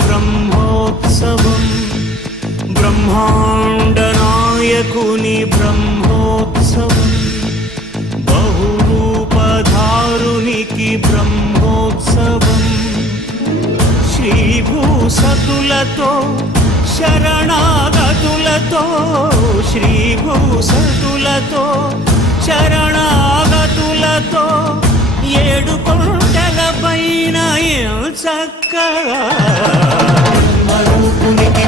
బ్రహ్మోత్సవం బ్రహ్మాండ నాయకుని బ్రహ్మోత్సవం బహురూపధారునికి బ్రహ్మోత్సవం శ్రీభూసతులతో శరణాగతులతో శ్రీభూసతులతో శరణాగతులతో 7 కొండల పైన చక్కగా బ్రహ్మరూపునికి